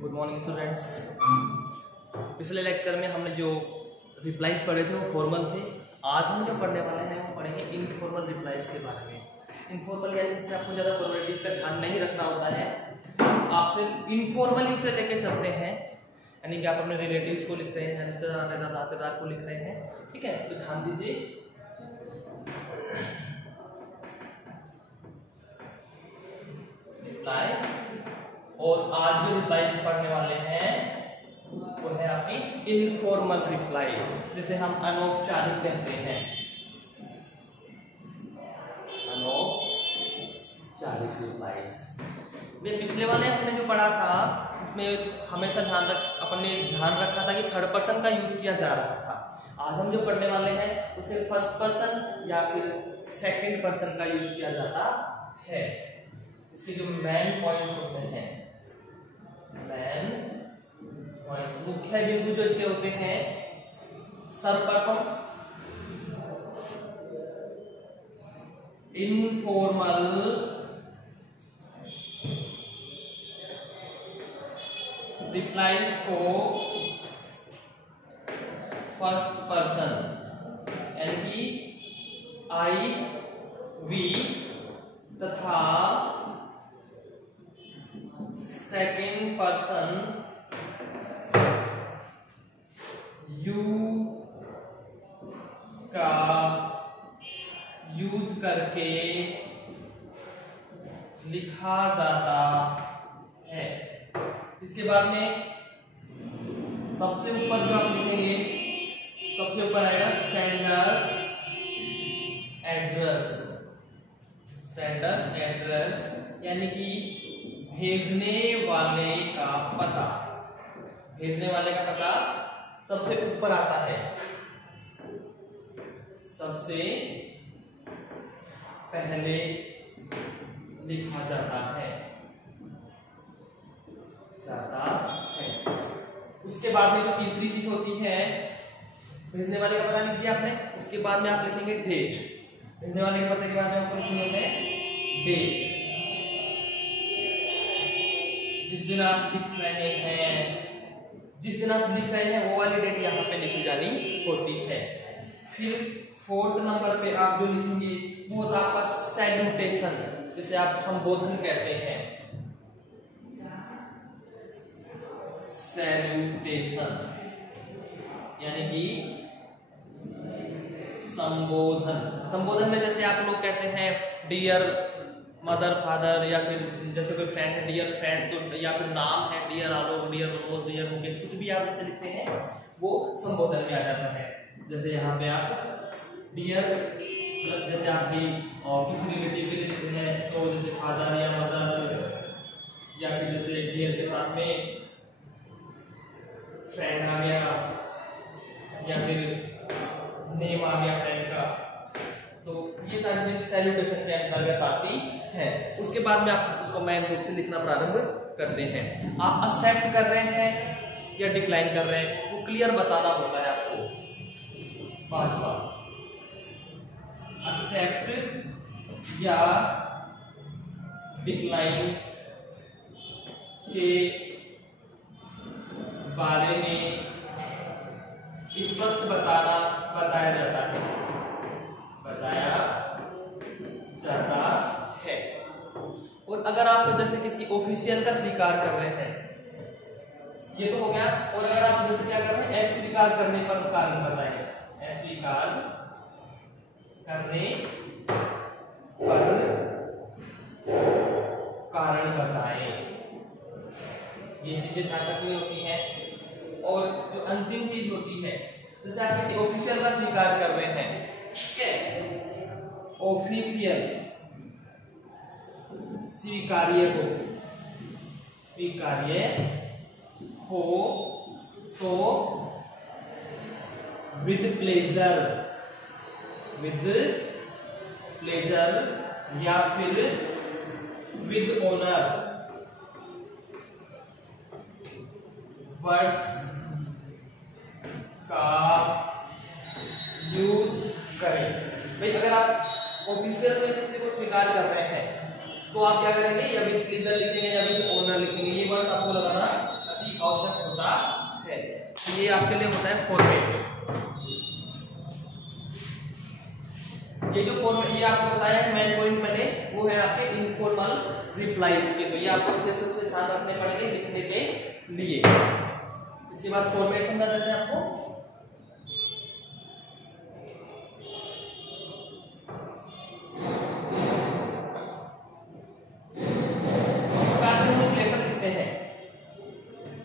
Good morning students. पिछले lecture में हमने जो रिप्लाईज पढ़े थे वो फॉर्मल थे। आज हम जो पढ़ने वाले हैं वो पढ़ेंगे इनफॉर्मल रिप्लाईज के बारे में। इनफॉर्मल यानी जिसमें आपको ज़्यादा फॉर्मेलिटीज़ का ध्यान नहीं रखना होता है, आप सिर्फ इनफॉर्मली उसे लेके चलते हैं। यानी कि आप अपने रिलेटिव्स को लिख रहे हैं, रिश्तेदार नातेदार को लिख रहे हैं, ठीक है। तो ध्यान दीजिए, रिप्लाई। और आज जो रिप्लाई पढ़ने वाले हैं वो है आपकी इनफॉर्मल रिप्लाई, जिसे हम अनौपचारिक कहते हैं। अनौपचारिक रिप्लाईज में पिछले वाले हमने जो पढ़ा था इसमें हमेशा अपने ध्यान रखा था कि थर्ड पर्सन का यूज किया जा रहा था। आज हम जो पढ़ने वाले हैं उसे फर्स्ट पर्सन या फिर सेकंड पर्सन का यूज किया जाता है। इसके जो मेन पॉइंट्स होते हैं, मेन पॉइंट्स, मुख्य बिंदु जो इसके होते हैं, सर्वप्रथम इनफॉर्मल रिप्लाईज को फर्स्ट पर्सन यानी कि आई वी तथा सेकेंड पर्सन यू का यूज करके लिखा जाता है। इसके बाद में सबसे ऊपर जो आप लिखेंगे, सबसे ऊपर आएगा सेंडर्स एड्रेस। सेंडर्स एड्रेस यानी कि भेजने वाले का पता। भेजने वाले का पता सबसे ऊपर आता है, सबसे पहले लिखा जाता है। उसके बाद में जो तीसरी चीज होती है, भेजने वाले का पता लिख दिया आपने, उसके बाद में आप लिखेंगे डेट। भेजने वाले के पते के बाद में आपको लिखेंगे डेट। जिस दिन आप लिख रहे हैं वो वाली डेट यहाँ पे लिखी जानी होती है। फिर फोर्थ नंबर पे आप जो लिखेंगे वो होता है आपका सैल्यूटेशन, जिसे आप संबोधन कहते हैं। सैल्यूटेशन यानी कि संबोधन। संबोधन में जैसे आप लोग कहते हैं डियर मदर फादर, या फिर जैसे कोई फ्रेंड है डियर फ्रेंड, तो या फिर नाम है डियर आलोक, डियर रोज, डियर मुकेश, कुछ भी आप जैसे लिखते हैं वो संबोधन में आ जाता है। जैसे यहाँ पे आप डियर प्लस जैसे आप भी और किसी रिलेटिव के लिए लिखते हैं तो जैसे फादर या मदर, या फिर जैसे डियर के साथ में फ्रेंड आ गया या फिर नेम आ गया फ्रेंड का, तो ये सारी चीज सैल्यूटेशन के अंतर्गत आती है। उसके बाद में आप उसको मेन रूप से लिखना प्रारंभ करते हैं। आप एक्सेप्ट कर रहे हैं या डिक्लाइन कर रहे हैं वो क्लियर बताना होता है आपको। पांचवा, एक्सेप्ट या डिक्लाइन के बारे में स्पष्ट बताया जाता है। और अगर आप जैसे किसी ऑफिशियल का स्वीकार कर रहे हैं, ये तो हो गया। और अगर आप जैसे क्या कर रहे हैं, अस्वीकार करने पर कारण बताएं। अस्वीकार करने पर कारण बताएं, ये चीजें ध्यान रखनी होती हैं। और जो अंतिम चीज होती है, जैसे आप किसी ऑफिशियल का स्वीकार कर रहे हैं, ठीक है, ऑफिशियल स्वीकार्य हो तो विद प्लेजर या फिर विद ऑनर वर्ड्स का यूज करें। भाई अगर आप ऑफिशियल में किसी को स्वीकार कर रहे हैं तो आप क्या करेंगे, या विद प्लीजर लिखेंगे या विद ऑनर लिखेंगे, ये वर्ड्स आपको लगाना आवश्यक होता है। ये आपके लिए होता है फॉर्मेट। ये जो फॉर्मेट ये आपको बताया है मेन पॉइंट मैंने, वो है आपके इनफॉर्मल रिप्लाईज के। तो ये आपको विशेष रूप से ध्यान रखने पड़ेंगे लिखने के लिए। इसके बाद फॉर्मेट समझा देते हैं आपको। इस प्रकार से हम एक लेटर लिखते हैं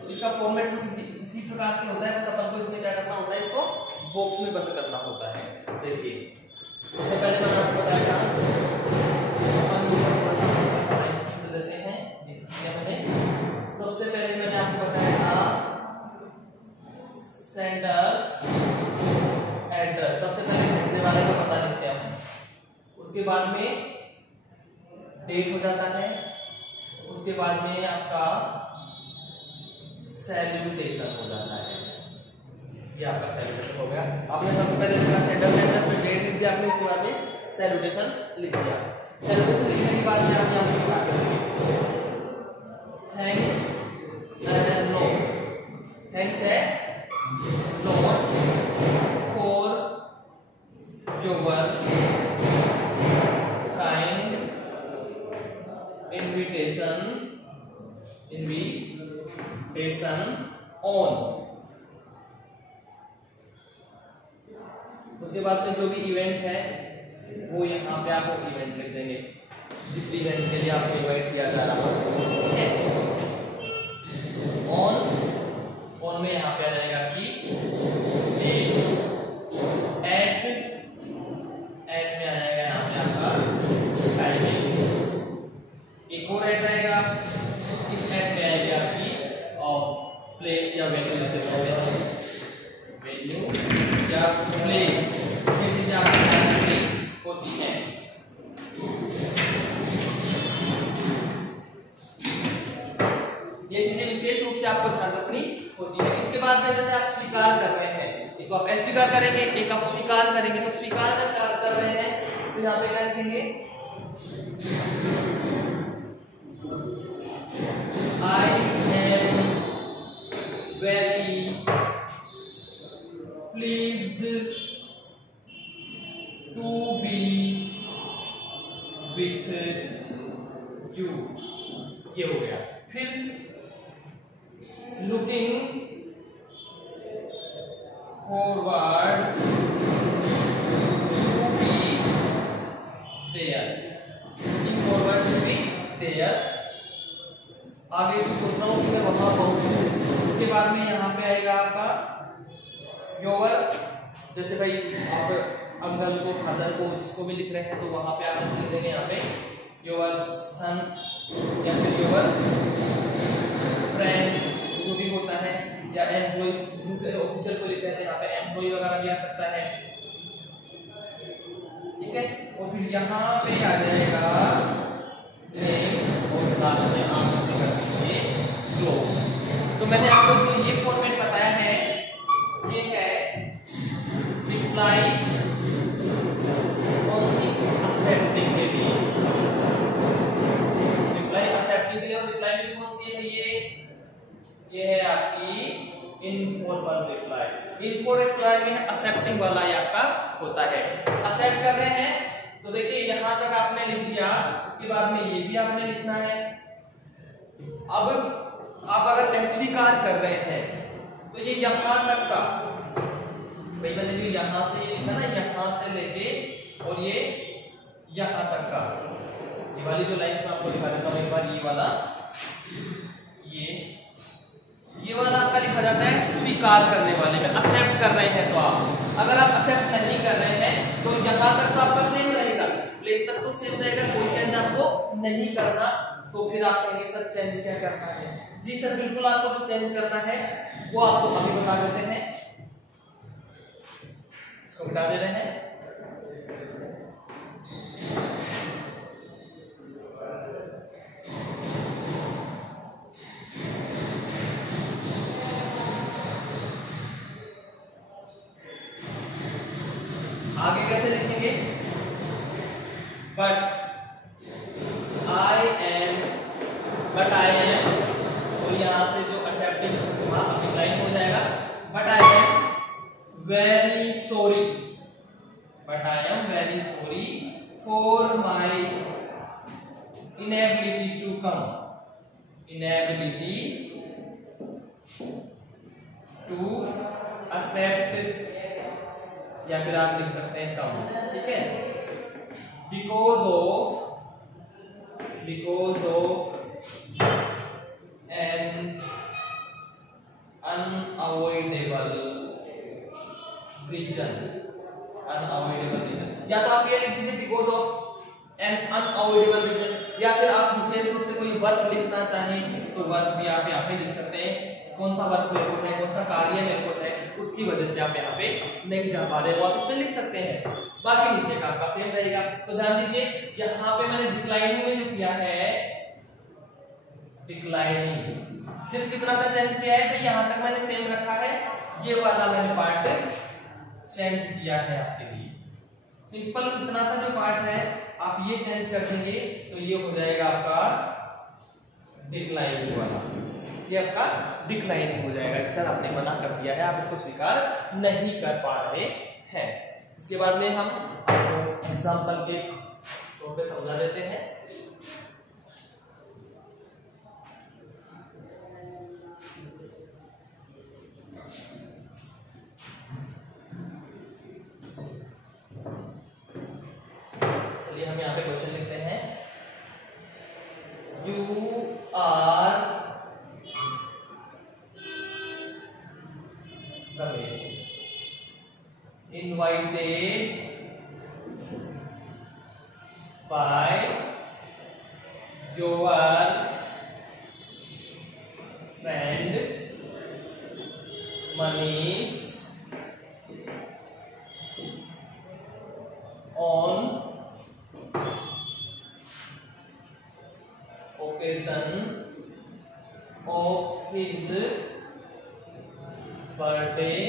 तो इसका फॉर्मेट कुछ इसी प्रकार से होता है। बस अपन को इसमें क्या करना होता है, इसको बॉक्स में बंद करना होता है। देखिए सबसे पहले मैंने आपको बताया था देते हैं। सबसे पहले मैंने आपको बताया था सेंडर्स एड्रेस। सबसे पहले भेजने वाले का पता लिखते हैं हम, उसके बाद में डेट हो जाता है, उसके बाद में आपका सैल्यूटेशन हो जाता है। ये आपका सैल्यूटेशन हो गया। आपने सबसे पहले लिखा सेंडर सेंडर फिर डेट लिख दिया आपने, उसके बाद में सैल्यूटेशन लिख दिया। सैल्यूटेशन लिखने के बाद में आप यहाँ से स्टार्ट करेंगे। थैंक्स नो, थैंक्स है note for your kind invitation on. उसके बाद में जो भी इवेंट है वो यहाँ पे आप इवेंट लिख देंगे, जिस इवेंट के लिए आपको इनवाइट किया जा रहा है। ठीक है, ऑन में यहाँ पे आ जाएगा कि एट में आ जाएगा यहाँ पे आपका टाइमिंग। एक और ऐड रहेगा, इस ऐड में आएगी आपकी प्लेस या वेन्यू, जैसे वेन्यू या प्लेस चीजें आपकी होती हैं। ये चीजें विशेष रूप से आपको ध्यान रखनी होती है। इसके बाद में जैसे आप स्वीकार कर रहे हैं, एक तो आप अस्वीकार करेंगे, एक आप स्वीकार करेंगे। तो स्वीकार कर रहे हैं तो यहाँ पे क्या लिखेंगे, I am very pleased to be with you. ये हो गया। फिर looking forward to be there, looking forward to be there. आगे तो सोच रहा हूँ कि मैं वहां पहुंचूं। इसके बाद में यहाँ पे आएगा आपका योर, जैसे भाई आप अंकल को फादर को जिसको भी लिख रहे हैं तो वहां पे आप लिख देंगे यहाँ पे योर सन या फिर योर फ्रेंड जो भी होता है, या एम्प्लॉय जिसे ऑफिशियल को लिख रहे थे यहाँ पे एम्प्लॉय वगैरह भी आ सकता है। ठीक है, और फिर यहाँ पे आ जाएगा नेम और लास्ट में आप इसे कर दीजिए क्लोज। तो मैंने आपको जो ये फॉर्मेट बताया है ये है रिप्लाई एक्सेप्टिंग के लिए, रिप्लाई एक्सेप्टिंग के लिए। और रिप्लाई में कौन सी है ये है आपकी इनफॉर्मल रिप्लाई। इनफॉर्मल रिप्लाई में एक्सेप्टिंग वाला ये आपका होता है। एक्सेप्ट कर रहे हैं तो देखिए यहां तक आपने लिख दिया, उसके बाद में ये भी आपने लिखना है। अब आप अगर अस्वीकार कर रहे हैं तो ये यहां तक का, भाई मैंने जो यहां से ये लिखा ना, यहां से लेके और ये यहां तक का, ये वाली जो लाइंस मैं आपको दिखा देता हूं एक बार। ये वाला ये वाला आपका लिखा जाता है स्वीकार करने वाले में। एक्सेप्ट कर रहे हैं तो आप, अगर आप एक्सेप्ट नहीं कर रहे हैं तो यहां तक तो आपका सेम रहेगा, प्लेस तक तो सेम रहेगा, कोई चेंज आपको नहीं करना। तो फिर आप कहेंगे सर चेंज क्या करना है? जी सर बिल्कुल आपको जो चेंज करना है वो आपको अभी बता देते हैं, इसको बता दे रहे हैं। आगे कैसे लिखेंगे? बट आई एम, तो यहां से जो एक्सेप्टिंग इनएबिलिटी टू एक्सेप्ट, या फिर आप लिख सकते हैं कम, ठीक है। Because of an unavoidable reason, या तो आप ये लिख दीजिए because of an unavoidable reason, या फिर आप विशेष रूप से कोई वर्क लिखना चाहें तो वर्क भी आप यहाँ पे लिख सकते हैं। कौन सा वर्क मेरे को है, कौन सा कार्य मेरे को है, उसकी वजह से आप यहाँ पे नहीं जा पा रहे हो, आप इसमें लिख सकते हैं। बाकी नीचे का आपका सेम रहेगा। तो ध्यान दीजिए यहाँ पे मैंने डिक्लाइनिंग में जो किया है, डिक्लाइनिंग सिर्फ कितना सा चेंज किया है, तो यहाँ तक मैंने सेम रखा है, ये वाला मैंने पार्ट चेंज किया है आपके लिए। सिंपल इतना सा जो पार्ट है आप ये चेंज कर देंगे तो ये हो जाएगा आपका डिक्लाइनिंग वाला, ये आपका डिक्लाइनिंग हो जाएगा। सर आपने मना कर दिया है, आप इसको स्वीकार नहीं कर पा रहे हैं। इसके बाद में हम आपको एग्जाम्पल के तौर पे समझा देते हैं। चलिए हम यहाँ पे क्वेश्चन लिखते हैं। You are Ramesh invited by your friend Manish on occasion of his birthday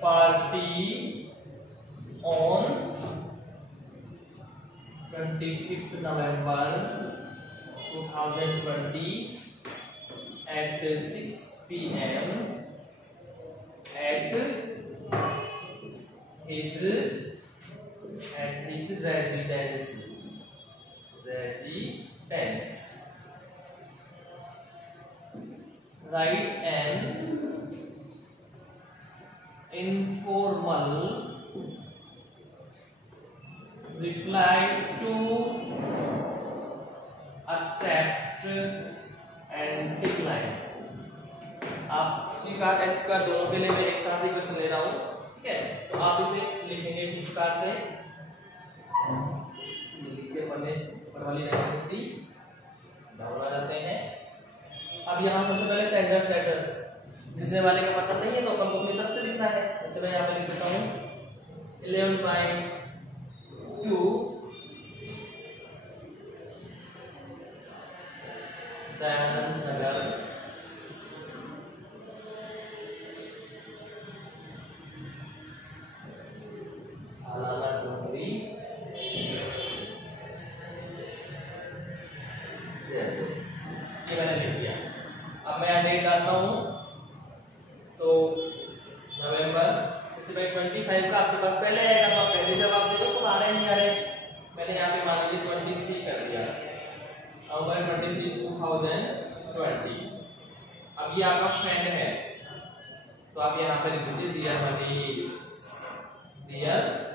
party on 25th November 2020 at 6 p.m. at his residence. Write an informal reply to accept and decline। आप स्वीकार अस्वीकार दोनों के लिए मैं एक साथ ही क्वेश्चन ले रहा हूँ, ठीक है। तो आप इसे लिखेंगे इस प्रकार से, नीचे ऊपर वाली रेफरेंस डाउन आ जाते हैं। अब यहाँ सबसे पहले सेंडर्स एड्रेस, जिससे वाले का मतलब नहीं है तो अपन को अपनी तरफ से लिखना है। जैसे मैं यहाँ पे लिख देता हूँ 11/2 दयानंद नगर, झालाना डोंगरी, जयपुर। ये मैंने लिख दिया। अब मैं डेट डालता हूँ तो नवंबर, इससे भाई 25 का आपके पास पहले आएगा, तो आप पहले जवाब दे दो तो आ रहे नहीं आ रहे। मैंने यहाँ पे मान लीजिए 23 कर दिया, नवंबर 23 2020। अब ये आपका फ्रेंड है तो आप यहाँ पे लिख दीजिए डियर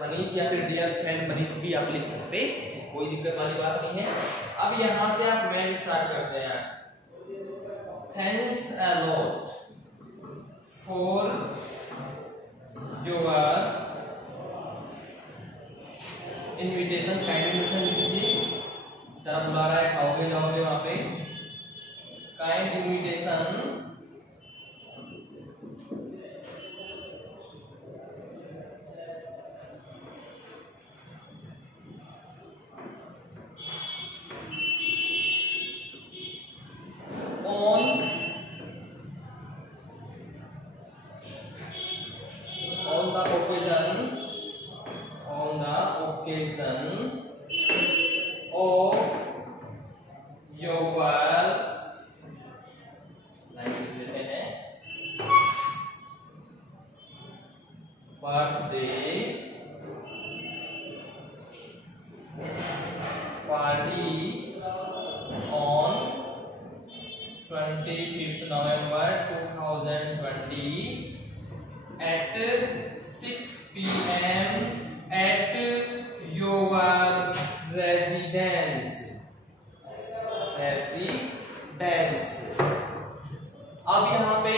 मनीष, या फिर डियर फ्रेंड मनीष भी आप लिख सकते, कोई दिक्कत वाली बात नहीं है। अब यहाँ से आप मेल स्टार्ट करते हैं। Thanks a lot for your invitation, kind invitation लिख दीजिए। जरा बुला रहा है, खाओगे जाओगे वहां पे, kind invitation on the occasion of your line लिख लेते हैं, birthday party 25th November 2020 at 6 PM at your residence. अब यहाँ पे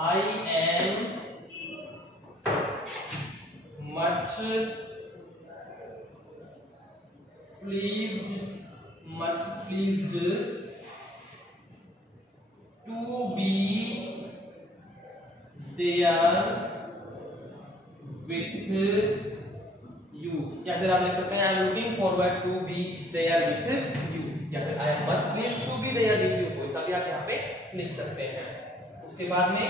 I am much pleased to be there with you, या फिर आप लिख सकते हैं I am looking forward to be there with you, या फिर I am much pleased to be there with you, कोई सा भी आप यहाँ पे लिख सकते हैं। उसके बाद में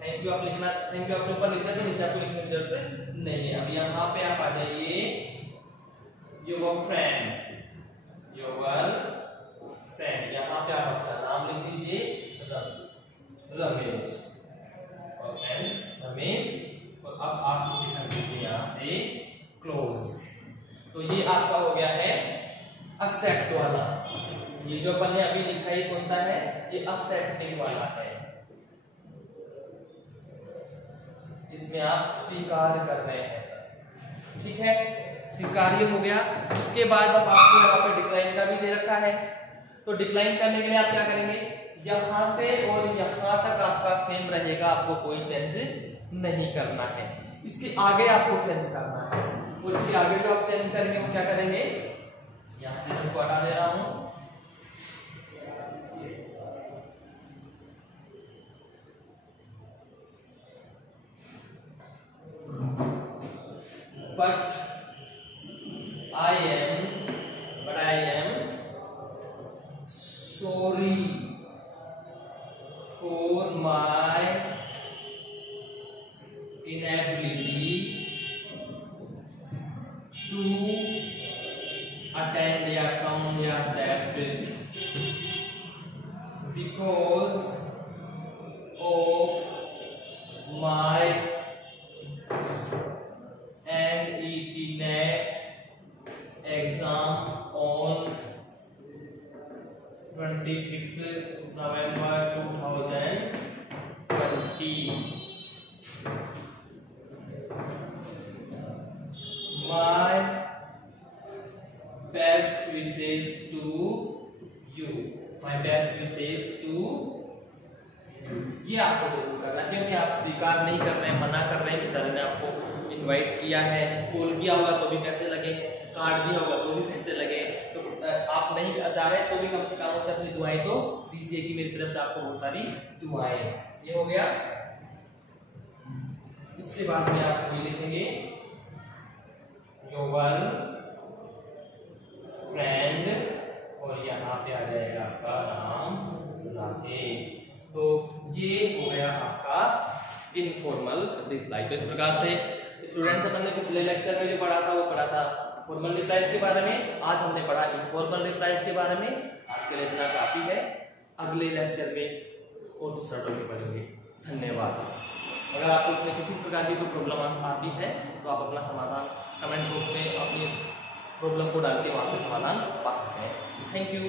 थैंक यू आप लिखना, थैंक यू आपने ऊपर लिखना, तो नीचे आपको लिखने की जरूरत नहीं है। अब यहाँ पे आप आ जाइए योर फ्रेंड, यहाँ पे आप अपना नाम लिख दीजिए रमेश, और फ्रेंड रमेश, और अब आप इसे कर दीजिए यहाँ से क्लोज। तो ये आपका हो गया है एक्सेप्ट वाला। ये जो अपन ने अभी लिखा है कौन सा है, ये एक्सेप्टिंग वाला है। इसमें आप स्वीकार कर रहे हैं सर, ठीक है, स्वीकार्य हो गया। इसके बाद अब आपको यहाँ पे डिक्लाइन का भी दे रखा है, तो डिक्लाइन करने के लिए आप क्या करेंगे, यहाँ से और यहाँ तक आपका सेम रहेगा, आपको कोई चेंज नहीं करना है। इसके आगे आपको चेंज करना है, और इसके आगे जो आप चेंज करेंगे वो क्या करेंगे, यहाँ से मैं इसको हटा दे रहा हूँ, but I am sorry for my inability to attend या come या accept because of my NET exam on 25th November 2020. My best wishes to you. My best wishes to ये आपको जरूर करना है, क्योंकि आप स्वीकार नहीं कर रहे हैं, मना कर रहे हैं। बेचारे ने आपको इनवाइट किया है, कॉल किया होगा तो भी पैसे लगे, कार्ड दिया होगा तो भी पैसे लगे, तो आप नहीं जा रहे तो भी कम से कम उसे अपनी दुआएं तो दीजिए कि मेरी तरफ से आपको बहुत सारी दुआएं। ये हो गया। इसके बाद में आप ये लिखेंगे योर फ्रेंड, और यहाँ पे आ जाएगा आपका नाम राकेश। तो ये हो गया आपका इनफॉर्मल रिप्लाई। तो इस प्रकार से स्टूडेंट्स, अपन ने पिछले लेक्चर में जो पढ़ा था वो पढ़ा था फॉर्मल रिप्लाईज के बारे में, आज हमने पढ़ा इनफॉर्मल रिप्लाईज के बारे में। आज के लिए इतना काफी है, अगले लेक्चर में और दूसरा टॉपिक पढ़ेंगे। धन्यवाद। अगर आपको इसमें किसी प्रकार की कोई प्रॉब्लम आती है तो आप अपना समाधान कमेंट बॉक्स में अपनी प्रॉब्लम को डाल के वहाँ से समाधान पा सकते हैं। Thank you.